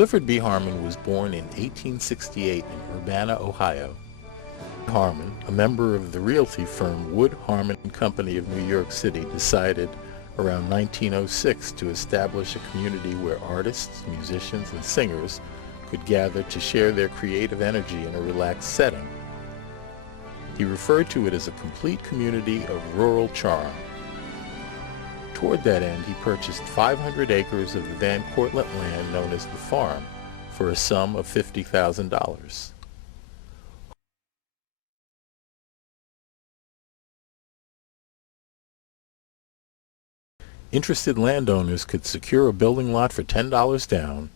Clifford B. Harmon was born in 1868 in Urbana, Ohio. Harmon, a member of the realty firm Wood, Harmon and Company of New York City, decided around 1906 to establish a community where artists, musicians, and singers could gather to share their creative energy in a relaxed setting. He referred to it as a complete community of rural charm. Toward that end, he purchased 500 acres of the Van Cortlandt land known as the Farm for a sum of $50,000. Interested landowners could secure a building lot for $10 down.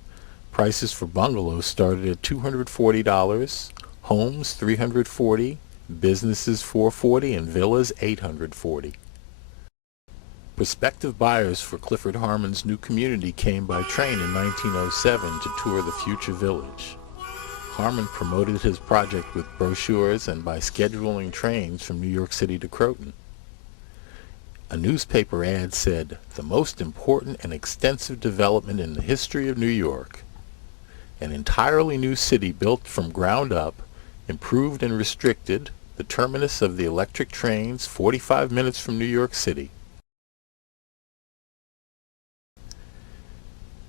Prices for bungalows started at $240, homes $340, businesses $440, and villas $840. Prospective buyers for Clifford Harmon's new community came by train in 1907 to tour the future village. Harmon promoted his project with brochures and by scheduling trains from New York City to Croton. A newspaper ad said, "The most important and extensive development in the history of New York. An entirely new city built from ground up, improved and restricted, the terminus of the electric trains 45 minutes from New York City."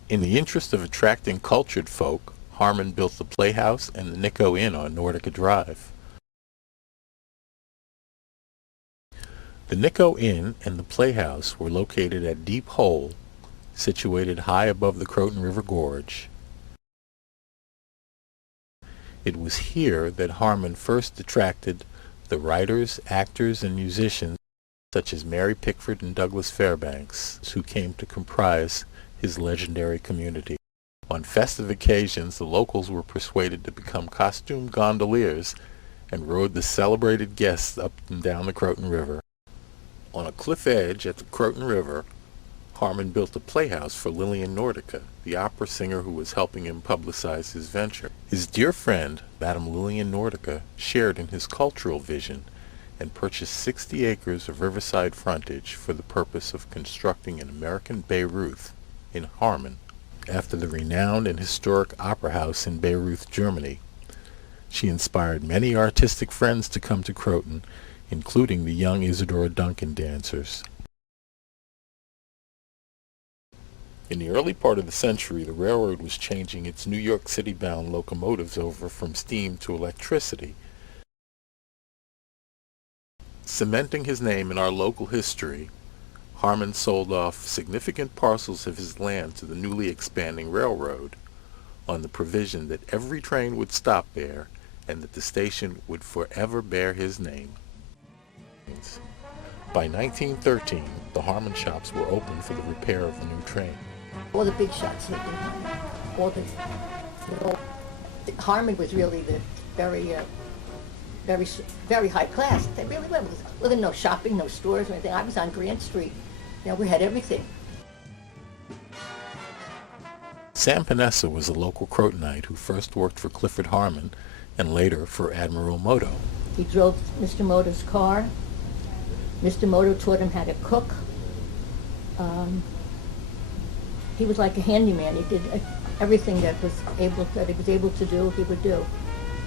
In the interest of attracting cultured folk, Harmon built the Playhouse and the Nico Inn on Nordica Drive. The Nico Inn and the Playhouse were located at Deep Hole, situated high above the Croton River Gorge. It was here that Harmon first attracted the writers, actors, and musicians such as Mary Pickford and Douglas Fairbanks, who came to comprise his legendary community. On festive occasions, the locals were persuaded to become costumed gondoliers and rode the celebrated guests up and down the Croton River. On a cliff edge at the Croton River, Harmon built a playhouse for Lillian Nordica, the opera singer who was helping him publicize his venture. His dear friend, Madame Lillian Nordica, shared in his cultural vision and purchased 60 acres of riverside frontage for the purpose of constructing an American Bayreuth in Harmon, after the renowned and historic opera house in Bayreuth, Germany. She inspired many artistic friends to come to Croton, including the young Isadora Duncan dancers. In the early part of the century, the railroad was changing its New York City-bound locomotives over from steam to electricity. Cementing his name in our local history, Harmon sold off significant parcels of his land to the newly expanding railroad on the provision that every train would stop there and that the station would forever bear his name. By 1913, the Harmon shops were open for the repair of the new train. All the big shops, Harmon was really the very high class. They really were. Well, there were no shopping, no stores or anything. I was on Grant Street. You know, we had everything. Sam Panessa was a local Crotonite who first worked for Clifford Harmon and later for Admiral Moto. He drove Mr. Moto's car. Mr. Moto taught him how to cook. He was like a handyman. He did everything that he was able to do, he would do.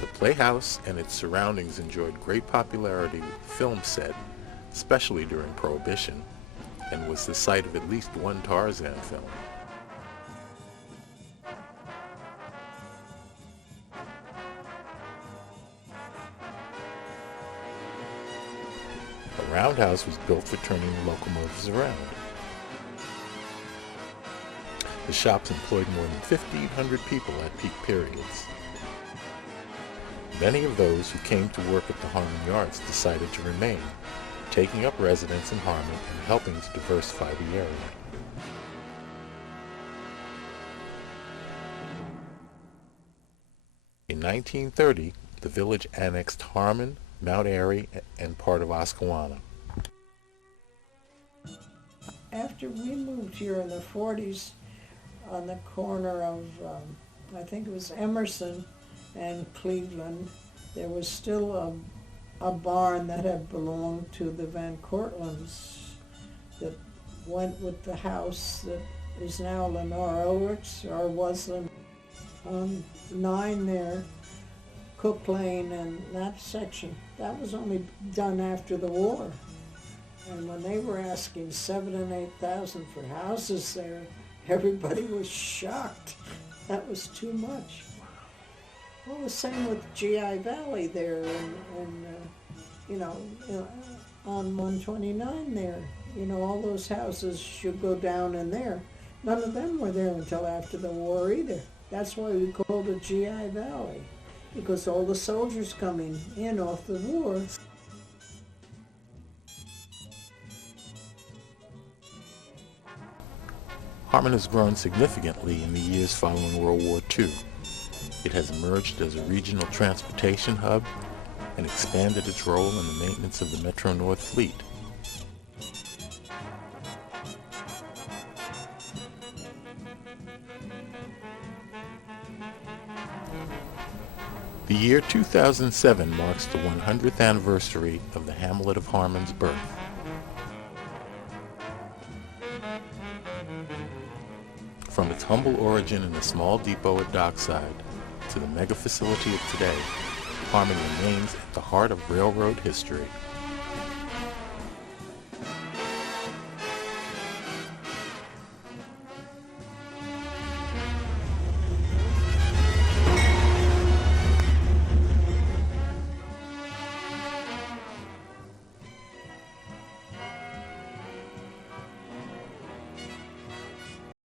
The Playhouse and its surroundings enjoyed great popularity with the film set, especially during Prohibition, and was the site of at least one Tarzan film. A roundhouse was built for turning the locomotives around. The shops employed more than 1,500 people at peak periods. Many of those who came to work at the Harmon yards decided to remain, taking up residence in Harmon and helping to diversify the area. In 1930, the village annexed Harmon, Mount Airy, and part of Oscawana. After we moved here in the 40s, on the corner of, I think it was Emerson and Cleveland, there was still a barn that had belonged to the Van Cortlandts that went with the house that is now Lenore Owick's, or was Lenore. on 9 there, Cook Lane and that section, that was only done after the war. And when they were asking 7,000 and 8,000 for houses there, everybody was shocked. That was too much. Well, the same with GI Valley there, and on 129 there. All those houses should go down in there. None of them were there until after the war either. That's why we called it GI Valley, because all the soldiers coming in off the war. Harmon has grown significantly in the years following World War II. It has emerged as a regional transportation hub and expanded its role in the maintenance of the Metro-North fleet. The year 2007 marks the 100th anniversary of the hamlet of Harmon's birth. From its humble origin in a small depot at Dockside to the mega facility of today, Harmon remains at the heart of railroad history.